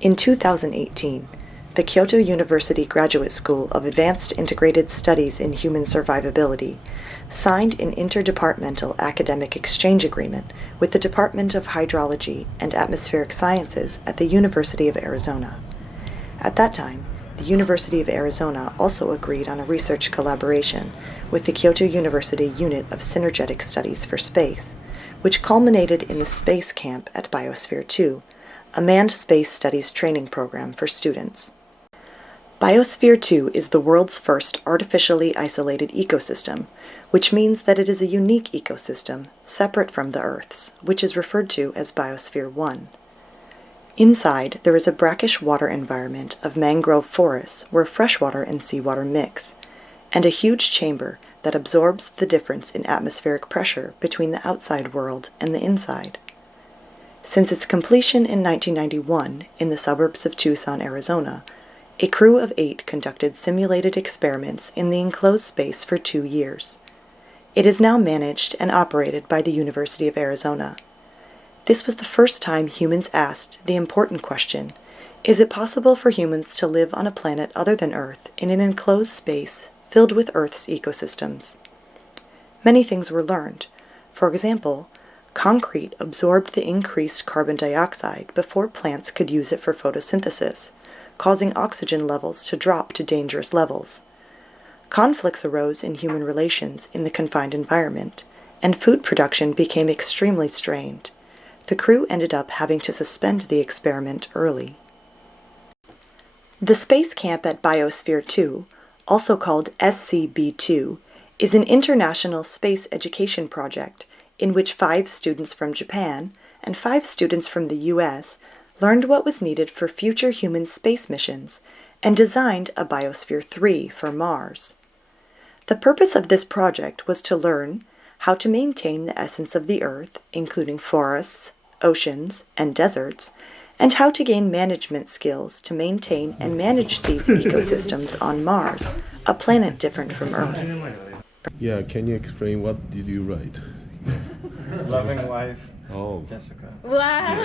In 2018, the Kyoto University Graduate School of Advanced Integrated Studies in Human Survivability signed an interdepartmental academic exchange agreement with the Department of Hydrology and Atmospheric Sciences at the University of Arizona. At that time, the University of Arizona also agreed on a research collaboration with the Kyoto University Unit of Synergetic Studies for Space, which culminated in the Space Camp at Biosphere 2, a manned space studies training program for students. Biosphere 2 is the world's first artificially isolated ecosystem, which means that it is a unique ecosystem separate from the Earth's, which is referred to as Biosphere 1. Inside, there is a brackish water environment of mangrove forests where freshwater and seawater mix, and a huge chamber that absorbs the difference in atmospheric pressure between the outside world and the inside. Since its completion in 1991 in the suburbs of Tucson, Arizona, a crew of 8 conducted simulated experiments in the enclosed space for 2 years. It is now managed and operated by the University of Arizona. This was the first time humans asked the important question, is it possible for humans to live on a planet other than Earth in an enclosed space filled with Earth's ecosystems? Many things were learned. For example, concrete absorbed the increased carbon dioxide before plants could use it for photosynthesis, causing oxygen levels to drop to dangerous levels. Conflicts arose in human relations in the confined environment, and food production became extremely strained. The crew ended up having to suspend the experiment early. The Space Camp at Biosphere 2, also called SCB2, is an international space education project in which 5 students from Japan and 5 students from the US learned what was needed for future human space missions and designed a Biosphere 3 for Mars. The purpose of this project was to learn how to maintain the essence of the Earth, including forests, oceans, and deserts, and how to gain management skills to maintain and manage these ecosystems on Mars, a planet different from Earth. Yeah, can you explain what did you write? Loving wife, Oh. Jessica. Wow.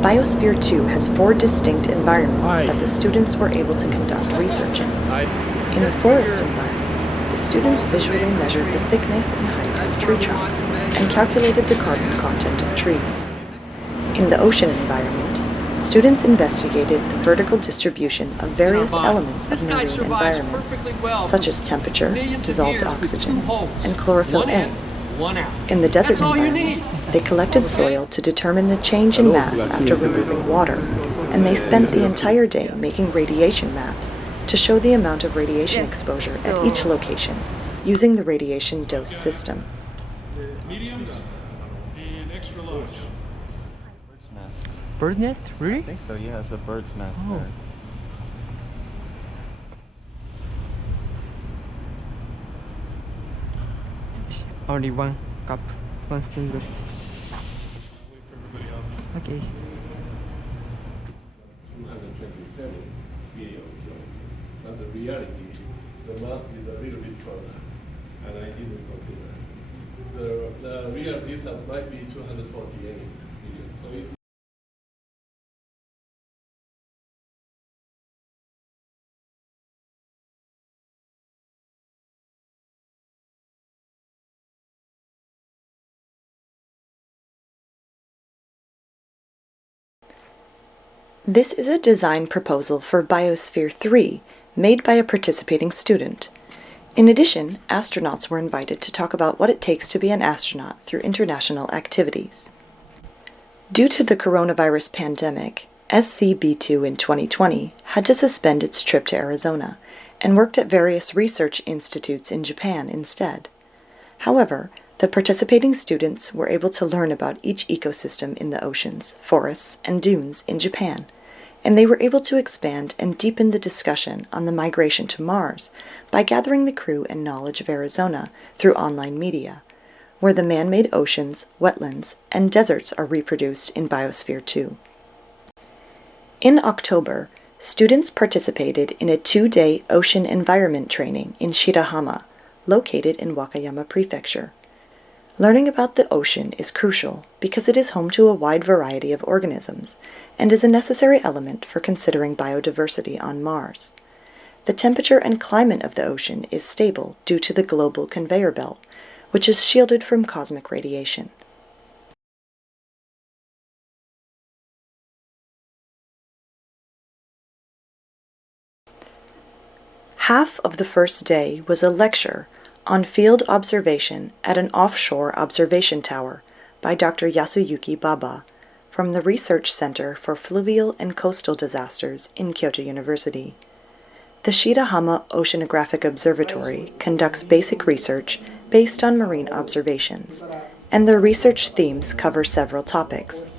Biosphere 2 has 4 distinct environments that the students were able to conduct research in. In the forest environment, the students visually measured the thickness and height of tree trunks and calculated the carbon content of trees. In the ocean environment, students investigated the vertical distribution of various elements of marine environments, such as temperature, dissolved oxygen, and chlorophyll A. In the desert environment, they collected soil to determine the change in mass after removing water, and they spent the entire day making radiation maps to show the amount of radiation exposure at each location, using the radiation dose system. Mediums and extra lows. Bird's nest. Bird's nest? Really? I think so, yeah, it's a bird's nest Oh. there. Only one cup, one spoon left. Wait for everybody else. Okay. 227 billion kilometers. But the reality, the mass is a little bit closer, and I didn't consider. The real distance might be 248 billion. So if This is a design proposal for Biosphere 3 made by a participating student. In addition, astronauts were invited to talk about what it takes to be an astronaut through international activities. Due to the coronavirus pandemic, SCB2 in 2020 had to suspend its trip to Arizona and worked at various research institutes in Japan instead. However, the participating students were able to learn about each ecosystem in the oceans, forests, and dunes in Japan, and they were able to expand and deepen the discussion on the migration to Mars by gathering the crew and knowledge of Arizona through online media, where the man-made oceans, wetlands, and deserts are reproduced in Biosphere 2. In October, students participated in a 2-day ocean environment training in Shirahama, located in Wakayama Prefecture. Learning about the ocean is crucial because it is home to a wide variety of organisms and is a necessary element for considering biodiversity on Mars. The temperature and climate of the ocean is stable due to the global conveyor belt, which is shielded from cosmic radiation. Half of the first day was a lecture on field observation at an offshore observation tower by Dr. Yasuyuki Baba from the Research Center for Fluvial and Coastal Disasters in Kyoto University. The Shirahama Oceanographic Observatory conducts basic research based on marine observations, and the research themes cover several topics.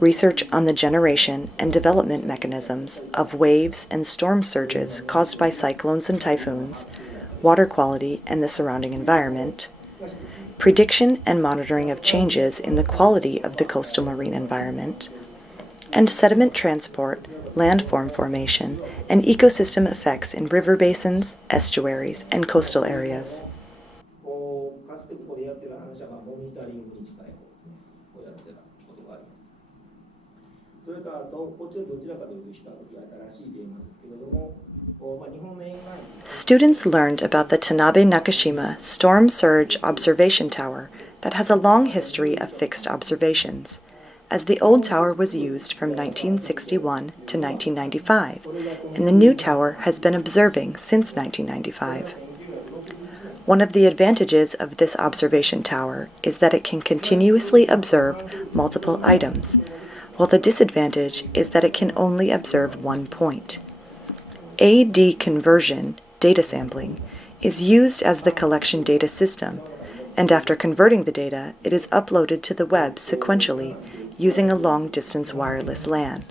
Research on the generation and development mechanisms of waves and storm surges caused by cyclones and typhoons, water quality and the surrounding environment, prediction and monitoring of changes in the quality of the coastal marine environment, and sediment transport, landform formation, and ecosystem effects in river basins, estuaries, and coastal areas. Students learned about the Tanabe Nakashima Storm Surge Observation Tower that has a long history of fixed observations, as the old tower was used from 1961 to 1995, and the new tower has been observing since 1995. One of the advantages of this observation tower is that it can continuously observe multiple items, while the disadvantage is that it can only observe one point. AD conversion, data sampling, is used as the collection data system, and after converting the data, it is uploaded to the web sequentially using a long-distance wireless LAN.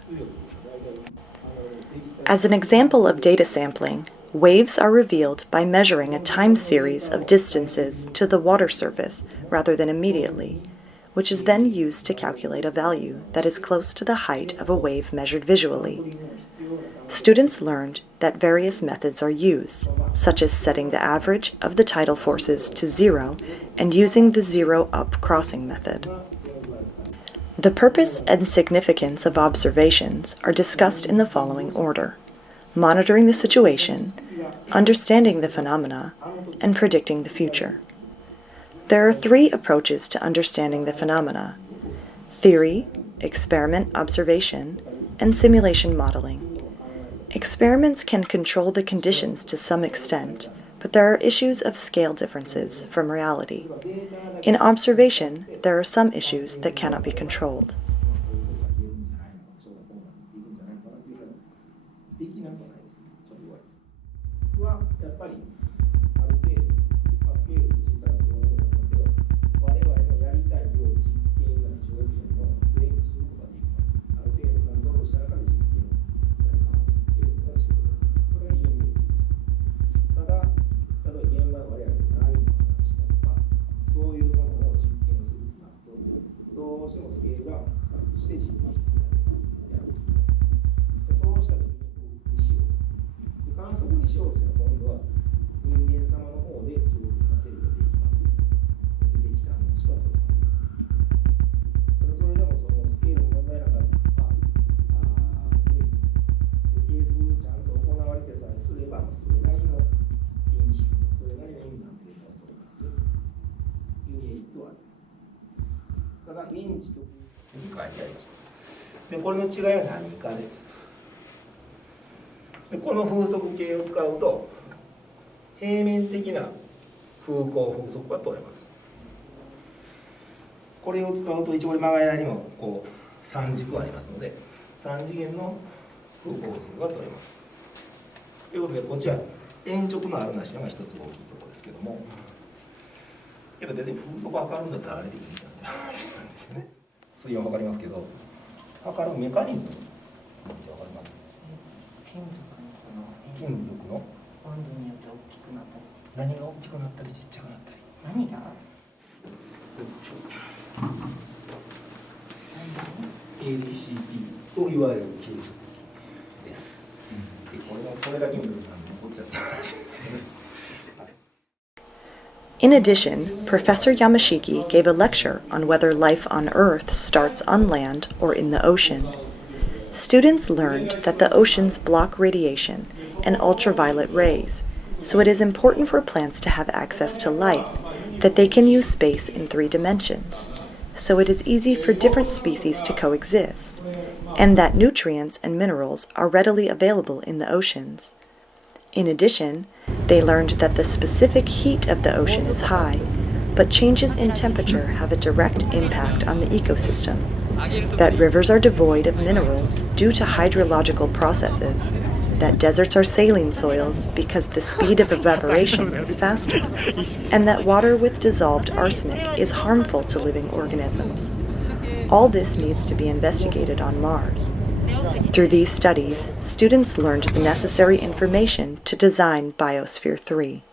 As an example of data sampling, waves are revealed by measuring a time series of distances to the water surface rather than immediately, which is then used to calculate a value that is close to the height of a wave measured visually. Students learned that various methods are used, such as setting the average of the tidal forces to 0 and using the zero-up crossing method. The purpose and significance of observations are discussed in the following order: monitoring the situation, understanding the phenomena, and predicting the future. There are three approaches to understanding the phenomena: theory, experiment observation, and simulation modeling. Experiments can control the conditions to some extent, but there are issues of scale differences from reality. In observation, there are some issues that cannot be controlled.でこれの違いは何かです。でこの風速計を使うと平面的な風向風速が取れます。これを使うと一応曲がり台にもこう3軸ありますので3次元の風向風速が取れます。ということでこっちは鉛直のあるなしのが一つ大きいところですけども、けど別に風速を測るんだったらあれでいいじゃんって話なんですね。水温測りますけど測るメカニズムって分かります？金属の温度によって大きくなったり、何が大きくなったりちっちゃくなったり、何がADCP と言われる計測器です。でこれだけの量なんで残っちゃった話ですよね。In addition, Professor Yamashiki gave a lecture on whether life on Earth starts on land or in the ocean. Students learned that the oceans block radiation and ultraviolet rays, so it is important for plants to have access to light, that they can use space in 3 dimensions, so it is easy for different species to coexist, and that nutrients and minerals are readily available in the oceans. In addition, they learned that the specific heat of the ocean is high, but changes in temperature have a direct impact on the ecosystem, that rivers are devoid of minerals due to hydrological processes, that deserts are saline soils because the speed of evaporation is faster, and that water with dissolved arsenic is harmful to living organisms. All this needs to be investigated on Mars. Through these studies, students learned the necessary information to design Biosphere 3.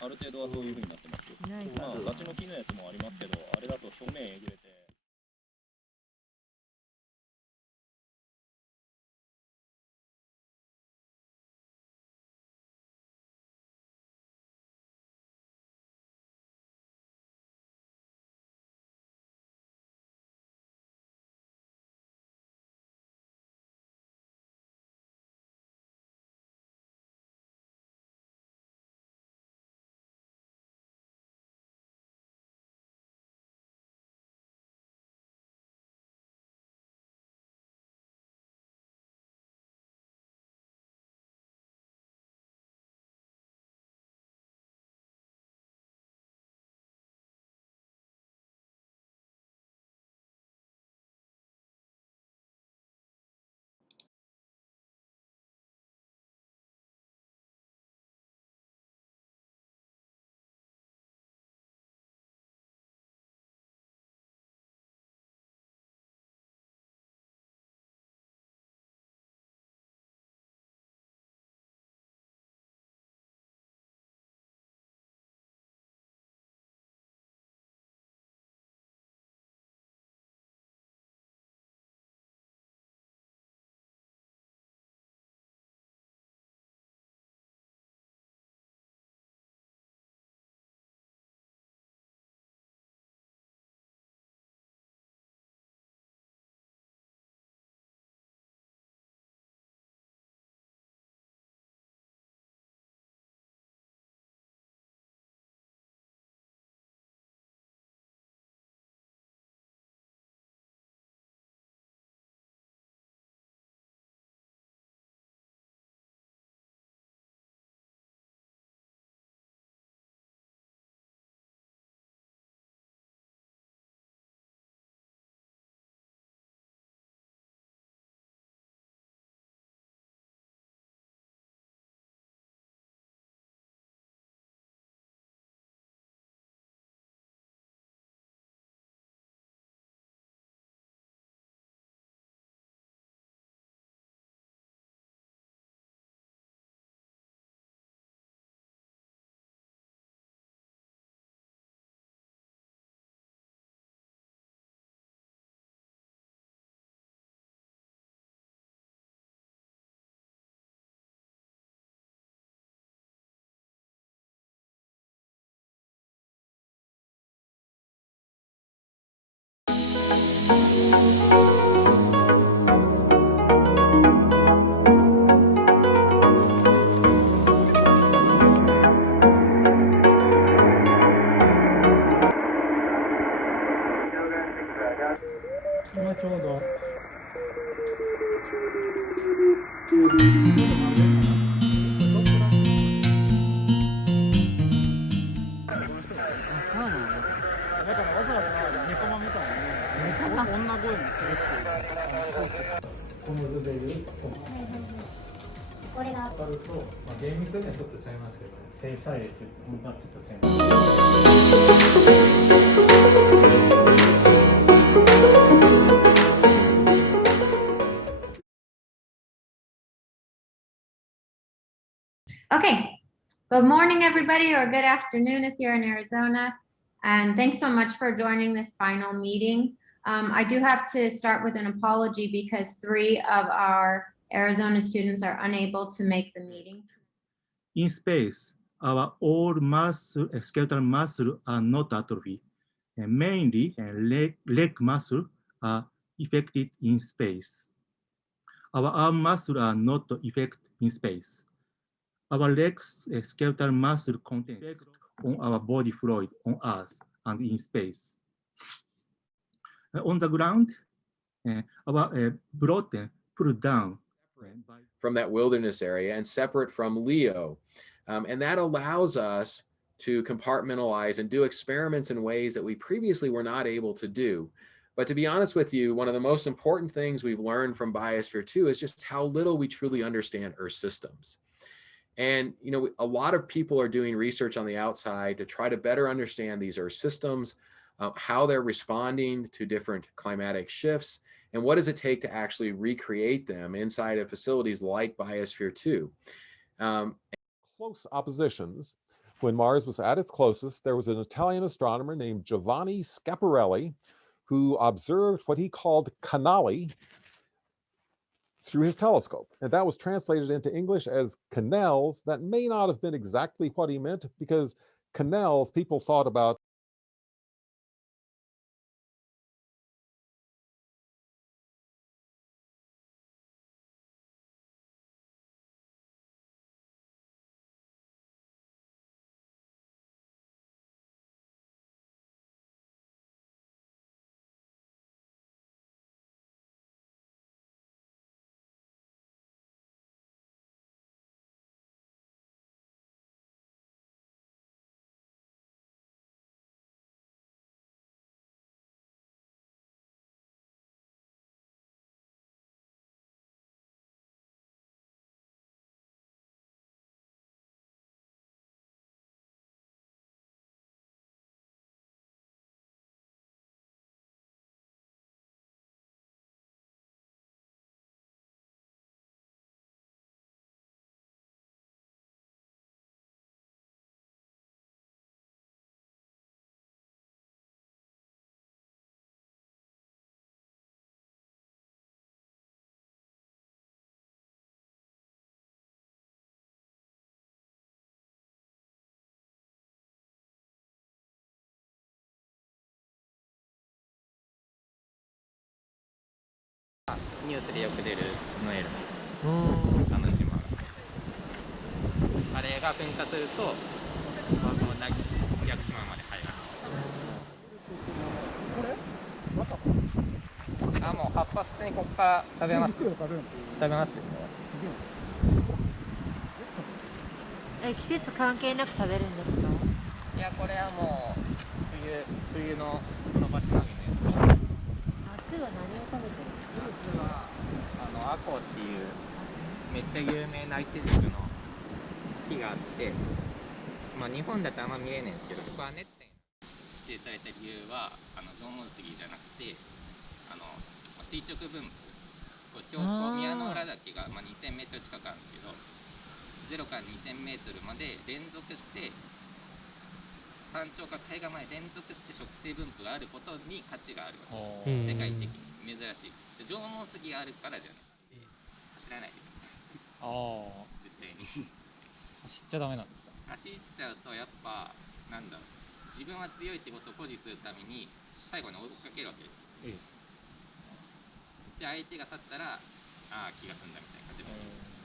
ある程度はそういう風になってます。まあガチの木のやつもありますけど、あれだと表面えぐれて。今ちょうどだからわざわざ猫間みたいに女声にするっていう装置。このレベルこれが当たると、厳密にはちょっとちゃいますけど、正射影って言って本当はちょっとちゃいます。Okay, good morning, everybody, or good afternoon if you're in Arizona. And thanks so much for joining this final meeting. I do have to start with an apology because 3 of our Arizona students are unable to make the meeting. In space, our all muscle, skeletal muscle are not atrophied. Mainly, leg muscle are affected in space. Our arm muscle are not affected in space. Our legs skeletal muscle contains on our body fluid on Earth and in space. On the ground, our protein pulled down from that wilderness area and separate from Leo. And that allows us to compartmentalize and do experiments in ways that we previously were not able to do. But to be honest with you, one of the most important things we've learned from Biosphere 2 is just how little we truly understand Earth systems. And you know, a lot of people are doing research on the outside to try to better understand these Earth systems, how they're responding to different climatic shifts, and what does it take to actually recreate them inside of facilities like Biosphere 2. Close oppositions, When Mars was at its closest, there was an Italian astronomer named Giovanni Schiaparelli who observed what he called canali through his telescope. And that was translated into English as canals. That may not have been exactly what he meant, because canals, people thought aboutニュースでよく出る血のエルあの島、あれが噴火するともう屋久島まで入らない。あ、もう葉っぱ普通にここから食べます。食べます。季節関係なく食べるんですか？いや、これはもう冬のその場しのぎのやつ。夏は何を食べてるんですか？夏はアコウっていうめっちゃ有名なイチジクの木があって、まあ日本だとあんま見れないんですけど、ここは熱帯指定された理由は縄文杉じゃなくて垂直分布、標高宮之浦岳が2000メートル近くあるんですけど、0から2000メートルまで連続して山頂か海岸まで連続して植生分布があることに価値があるわけです。世界的に珍しい。縄文杉があるからじゃなくて走らないでください。絶対に走っちゃダメなんですか？走っちゃうとやっぱなんだろう、自分は強いってことを誇示するために最後に追っかけるわけです。で相手が去ったら気が済んだみたいな感じ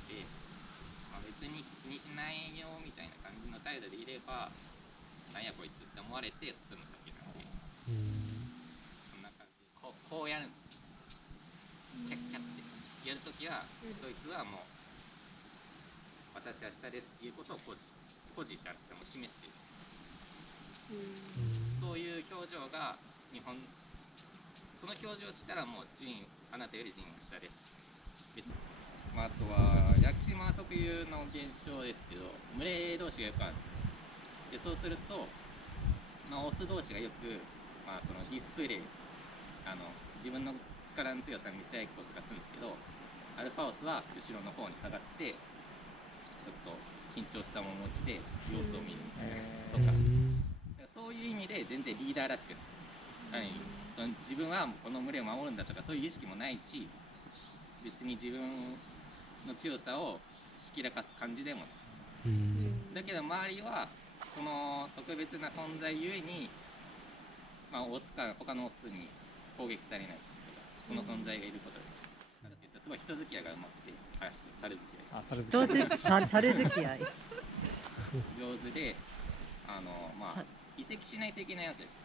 で、別に気にしないよみたいな感じの態度でいれば、なんやこいつって思われて進むだけなんで、そんな感じでこうやるんです。キャッキャってやるときは、そいつはもう私は下ですっていうことを誇示じゃなくても示している。そういう表情がその表情をしたらもうあなたより順位は下です。別にあとは屋久島特有の現象ですけど、群れ同士がよくあるんですよ。でそうすると、オス同士がよく、そのディスプレイ自分の力の強さを見せ合いっことかするんですけど、アルファオスは後ろの方に下がってちょっと緊張した面持ちで様子を見るとか、そういう意味で全然リーダーらしくない。自分はこの群れを守るんだとかそういう意識もないし、別に自分の強さをひきらかす感じでもない。だけど周りはその特別な存在ゆえに、オスか他のオスに攻撃されないとか、その存在がいることですごい人付き合いがうまくて、猿付き合い猿付き合い上手で、移籍しないといけないわけです。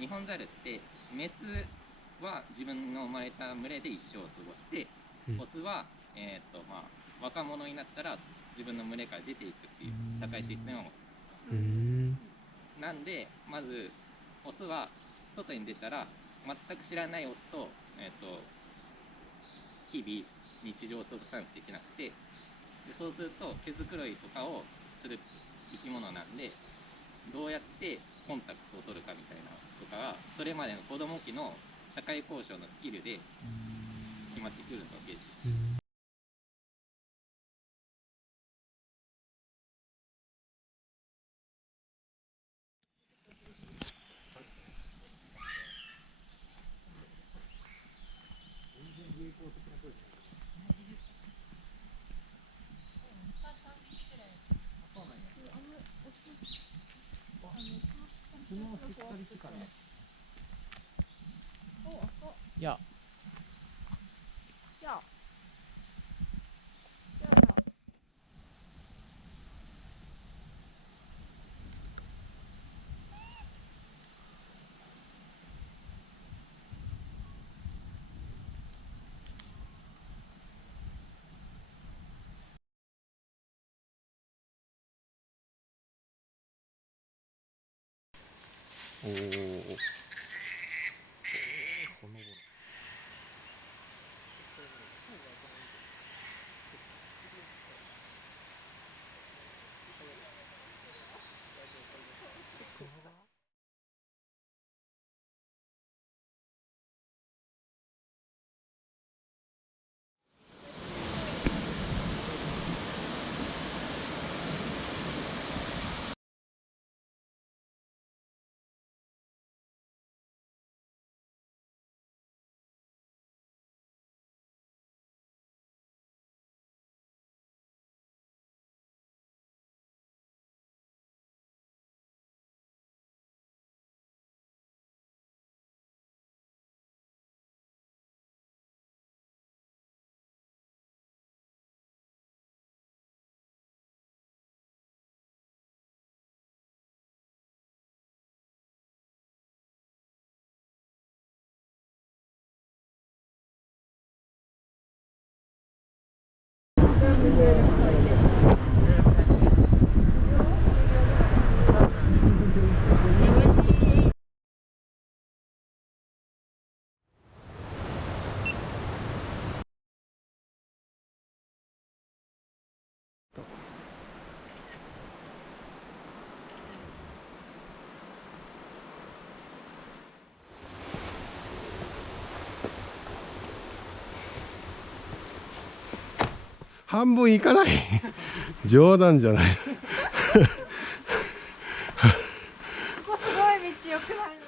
ニホンザルってメスは自分の生まれた群れで一生を過ごして、オスは、若者になったら自分の群れから出ていくっていう社会システムを持っています。なんでまずオスは外に出たら全く知らないオスと、日々日常を過ごさなくていけなくて、でそうすると毛づくろいとかをする生き物なんで、どうやってコンタクトを取るかみたいなとかがそれまでの子供期の社会交渉のスキルで決まってくるわけです。のしっかりしかね。いや。おお。半分いかない冗談じゃない。ここすごい道良くないの？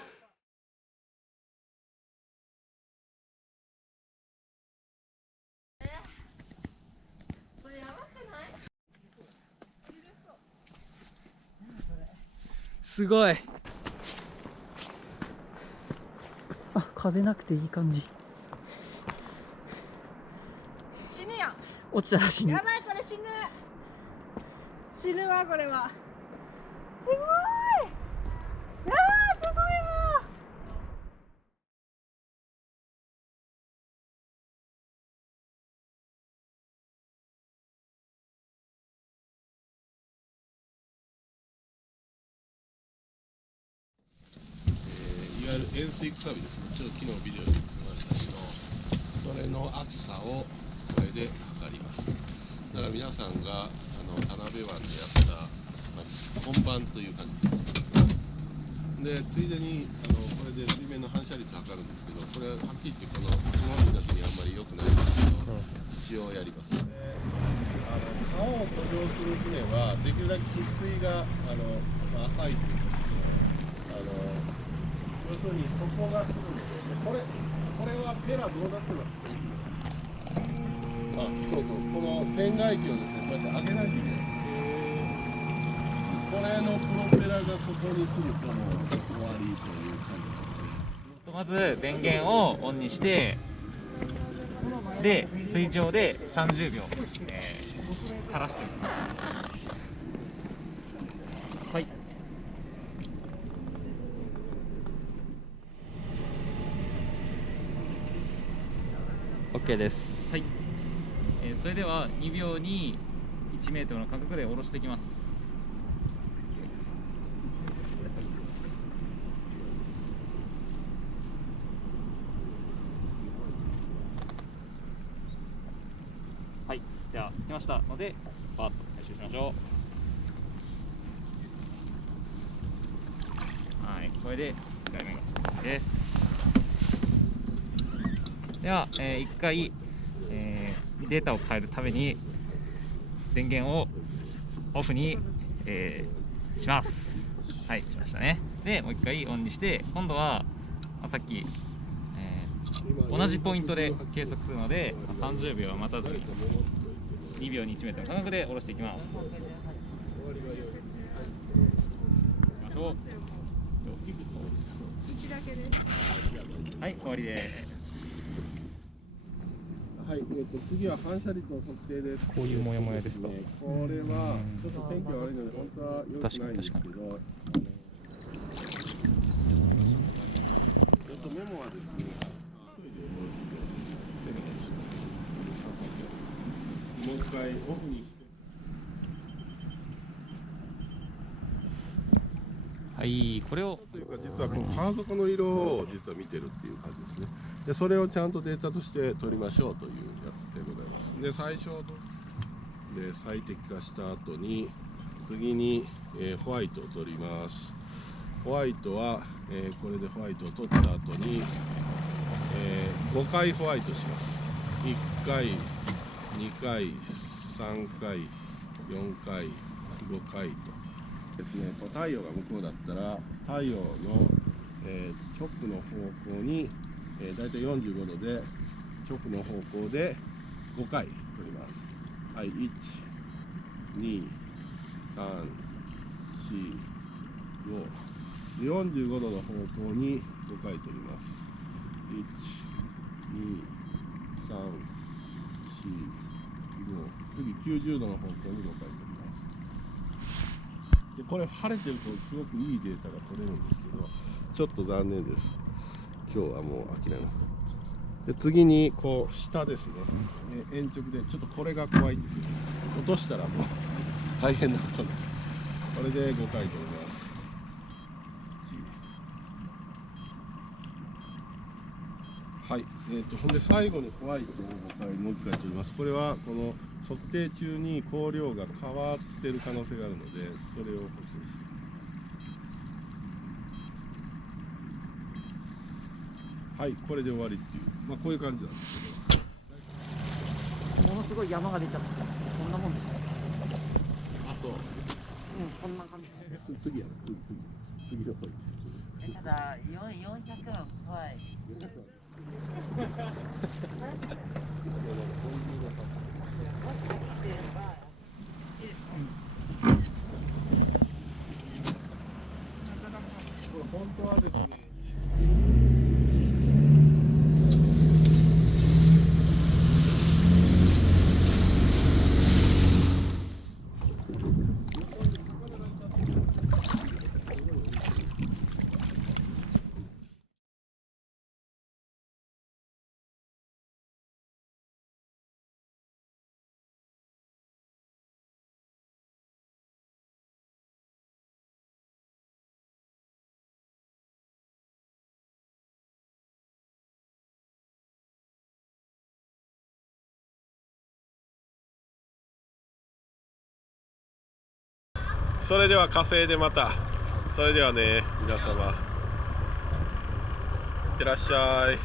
これやばくない？すごい。あ、風なくていい感じ。死ぬやん。落ちたら死ぬ。やばい、これ死ぬ。死ぬわ、これは。すごい。やばい、すごいわ。いわゆる塩水くさびですね。ちょっと昨日ビデオで見せましたけど、それの厚さをこれで測ります。だから皆さんが田辺湾でやった、本番という感じです。で、ついでにこれで水面の反射率測るんですけど、これははっきり言ってこの海の日にあんまり良くないんですけど、一応やります。川を遡上する船はできるだけ喫水が浅いというか、要するに底がするので、これはペラどうなってますか？そうそう、この船外機をですね、こうやって上げないといけない。これのプロペラがそこにするともう終わりという感じ。まず電源をオンにして、で水上で30秒、垂らしていきます。はい。OK です。はい。それでは2秒に1メートルの間隔で下ろしていきます。はい。ではつきましたので、バーッと回収しましょう。はい。これで1回目がです。では、1回、データを変えるために電源をオフに、します。はい、しましたね。でもう1回オンにして、今度は、さっき、同じポイントで計測するので30秒は待たずに2秒に1メートルの間隔で下ろしていきます。いきましょう。よはい、終わりです。はい、次は反射率の測定です。こういうモヤモヤですか。これはちょっと天気が悪いので本当は良くないんですけど、メモはですね、もう一回オフにして。はい、これをというか実はこの川底の色を実は見てるっていう感じですね。でそれをちゃんとデータとして取りましょうというやつでございます。で最初で最適化した後に次に、ホワイトを取ります。ホワイトは、これでホワイトを取った後に、5回ホワイトします。1回2回3回4回5回とですね、太陽が向こうだったら太陽の、直の方向に、だいたい45度で直の方向で5回取ります。はい、1、2、3、4、5。45度の方向に5回取ります。1、2、3、4、5。次90度の方向に5回取ります。でこれ晴れてるとすごくいいデータが取れるんですけど、ちょっと残念です。今日はもう諦めます。で次にこう下ですね、鉛直でちょっとこれが怖いんですよ。落としたらもう大変なことになる。これで5回取ります。はい、ほんで最後にホワイトをもう1回取ります。これはこの測定中に光量が変わってる可能性があるので、それを補正します。はい、これで終わりっていう、こういう感じなんですけど。ものすごい山が出ちゃったんですけど、こんなもんでした。あ、そう。こんな感じ。次やる、次の解いて。ただ、400は怖い。本当はですね。それでは火星でまた。それではね、皆様。いってらっしゃい。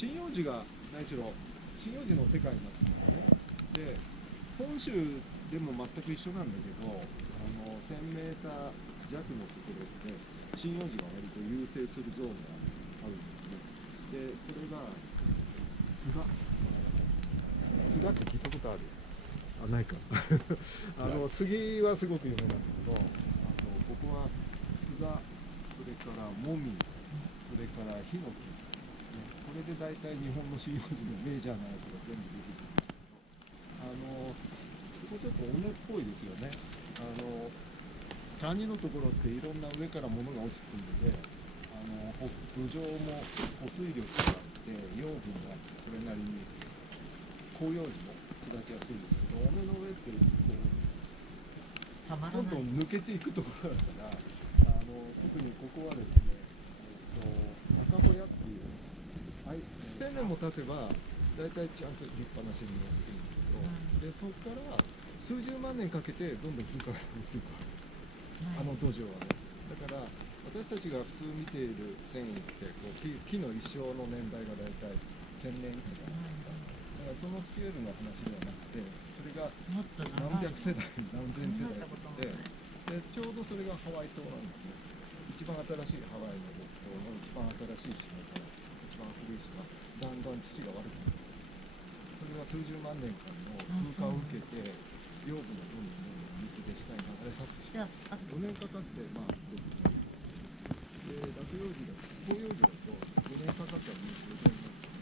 針葉樹が何しろ針葉樹の世界になってますね。で本州でも全く一緒なんだけど、1000メーター弱のところで針葉樹が割と優勢するゾーンがあるんですね。でこれがつがって聞いたことある？あ、ないか。杉はすごく有名なんだけど、ここはつが、それからもみ、それからヒノキ、これで大体日本の針葉樹のメジャーなやつが全部出てくるんですけど、ここちょっと尾根っぽいですよね。谷のところっていろんな上から物が落ちてくるので、土壌も保水力があって養分があってそれなりに広葉樹も育ちやすいんですけど、尾根の上ってこうどんどん抜けていくところだから、特にここはですね、赤ホヤっていう、1000年も経てば大体ちゃんと立派なシミになってるんですけど、でそこから数十万年かけてどんどん風化が起きる土壌はね。だから私たちが普通見ている繊維ってこう木の一生の年代が大体1000年以下じゃないですか。だからそのスケールの話ではなくて、それが何百世代何千世代で、ちょうどそれがハワイ島なんですね。一番新しいハワイの北東の一番新しい島から一番古い島、だんだん土が悪くなってくる。それは数十万年間の風化を受けて養分がどんどん水で下に流れ去ってしまう。4年かかってで落葉樹だと広葉樹だと5年かかったら20年になって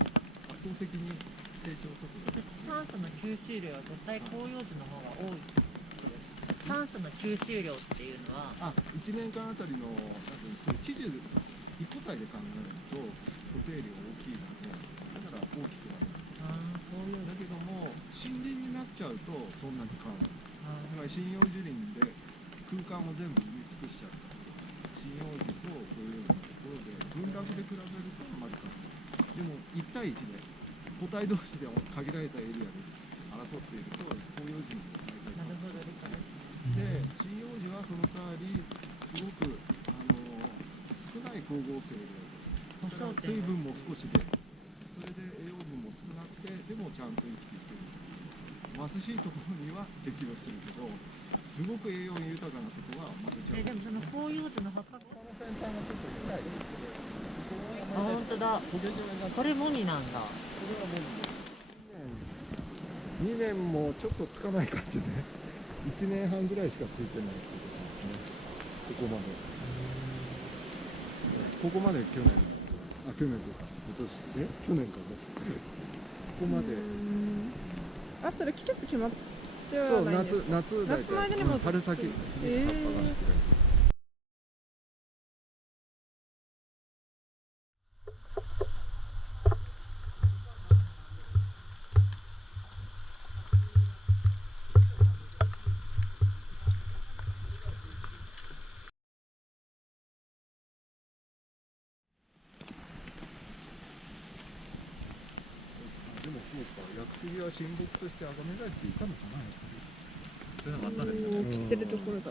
圧倒的に成長速度が酸素の吸収量は絶対広葉樹の方が多いってことです。酸素の吸収量っていうのは1年間あたりの地樹一個体で考えると固定量大きいので、だから大きくなる。だけども森林になっちゃうとそんなに変わらない。だから針葉樹林で空間を全部埋め尽くしちゃうから針葉樹とこういうようなところで群落で比べるとあまり変わらない。でも1対1で個体同士で限られたエリアで争っていると広葉樹に大体なるほど理解で、針葉樹はその代わりすごく少ない光合成量で水分も少しで、それで栄養分も少なくてでもちゃんと生きていける。貧しいところには適応するけど、すごく栄養豊かなところは混ぜちゃう。でもその広葉樹の葉っぱ、この先端がちょっと痛いですけど、本当だ。これモニなんだ。これはモニです。2年もちょっとつかない感じで、1年半ぐらいしかついてないっていうことですね。ここまで。ここまで去年というか今年去年かね。ここまで。それ季節決まってはないんですか？夏大体夏の間にも春先に葉っぱが開いて。でもそうか、屋久杉は神木として崇められていたのかな、やっぱり。そういうのがあったんですよね。切ってるところだ。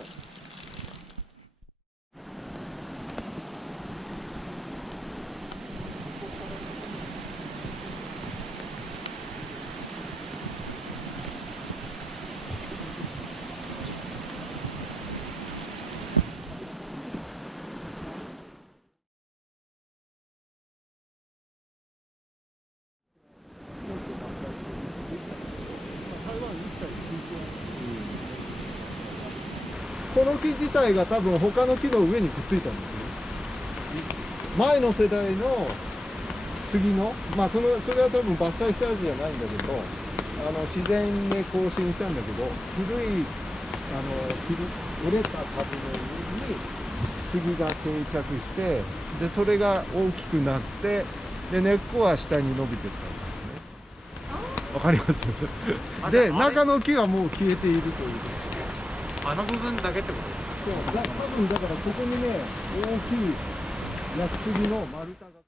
この木自体が多分他の木の上にくっついたんですね。前の世代の杉の、それは多分伐採したやつじゃないんだけど、自然に更新したんだけど、古い折れた株の上に杉が定着して、でそれが大きくなって、で根っこは下に伸びていったんですね。わかりますで、中の木はもう消えているという。あの部分だけってこと？そう、多分だからここにね、大きい屋久杉の丸太が。